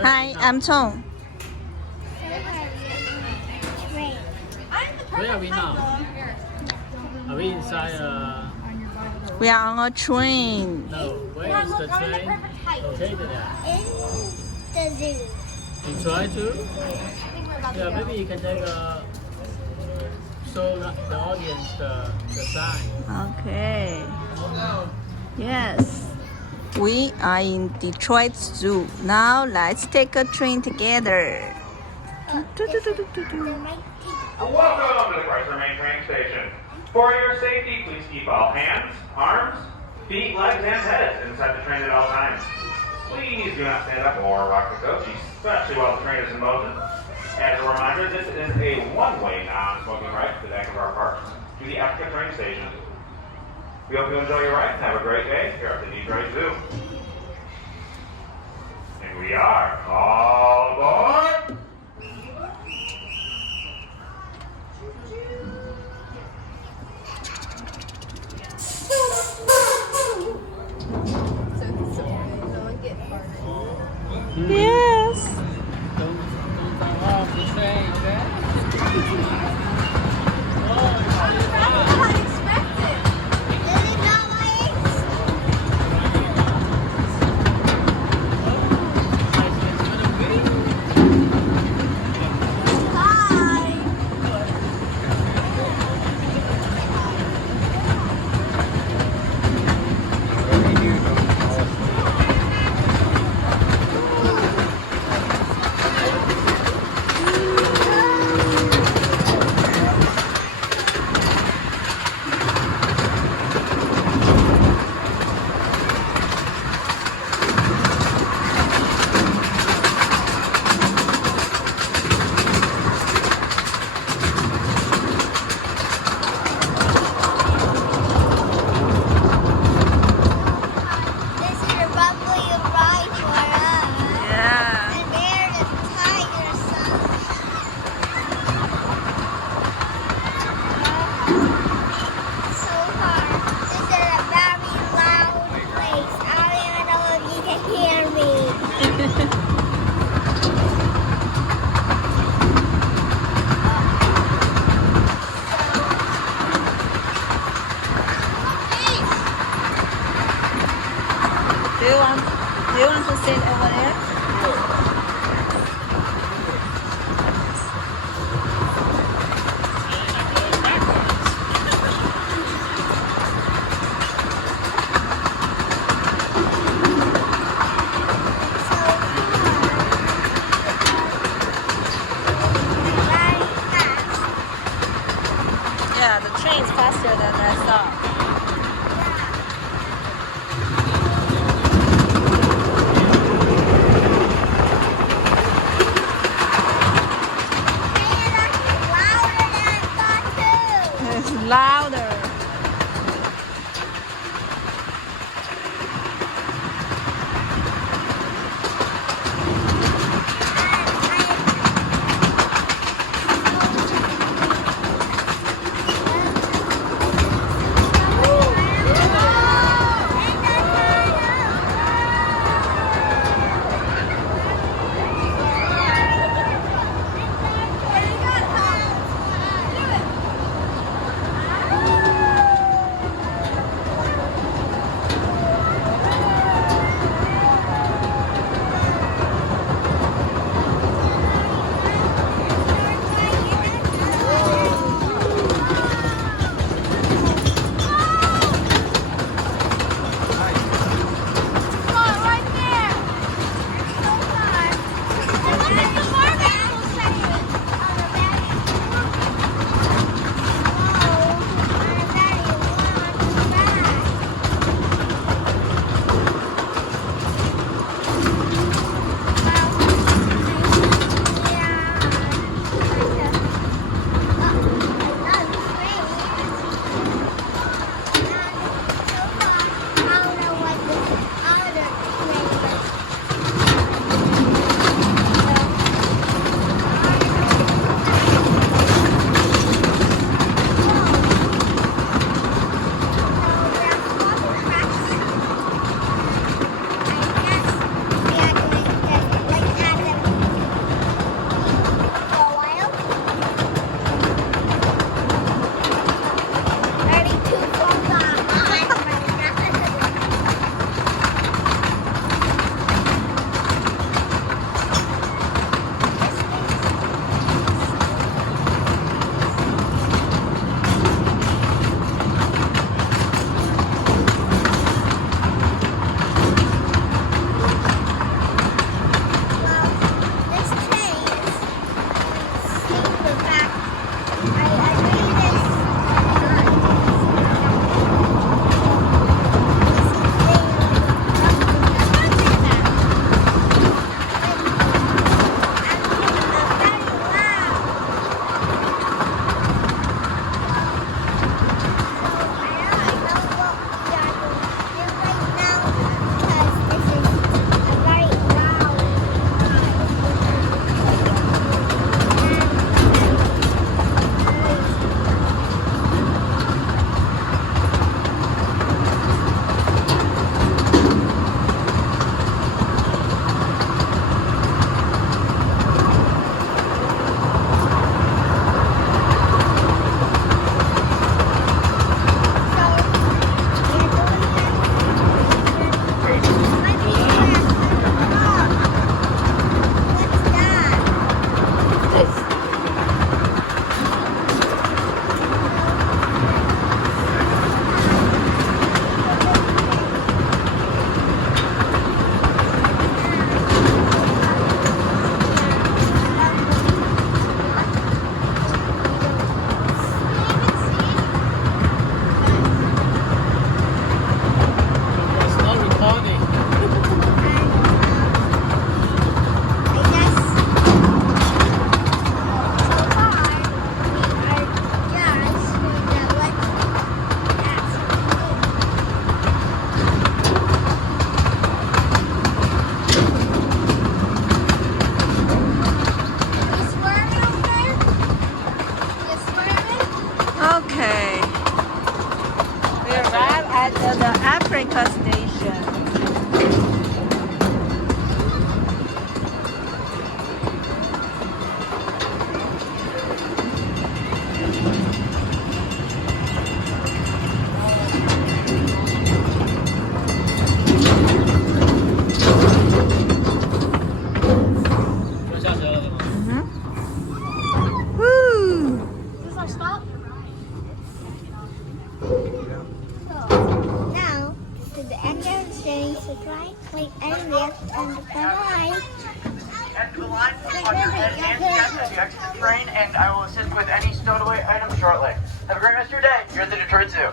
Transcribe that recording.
Hi, I'm Tom. Where are we now? Are we inside We are on a train. No, where is the train located at? In the zoo. You try to? Yeah, maybe you can take show the audience the sign. Okay. Yes. We are in Detroit Zoo. Now let's take a train together. Welcome to the Chrysler Main Train Station. For your safety, please keep all hands, arms, feet, legs, and heads inside the train at all times. Please do not stand up or rock the coach, especially while the train is in motion. As a reminder, this is a one-way non-smoking ride to the back of our parks to the Africa train station. We hope you enjoy your ride and have a great day here at the Detroit Zoo. And we are all aboard! Yes. Don't come off the train, okay? This is a bubbly ride for us. Yeah. And they're the tiger son. So far, this is a very loud place. I don't even know if you can hear me. Do you want to sit over there? Very fast. Yeah, the train's faster than I thought. station. Woo! Is this our stop? Now, to the end of the journey, subscribe, click, and left, and bye-bye. End the line, on your head and chest as you exit the train, and I will assist with any stowed away items shortly. Have a great rest of your day. You're at the Detroit Zoo.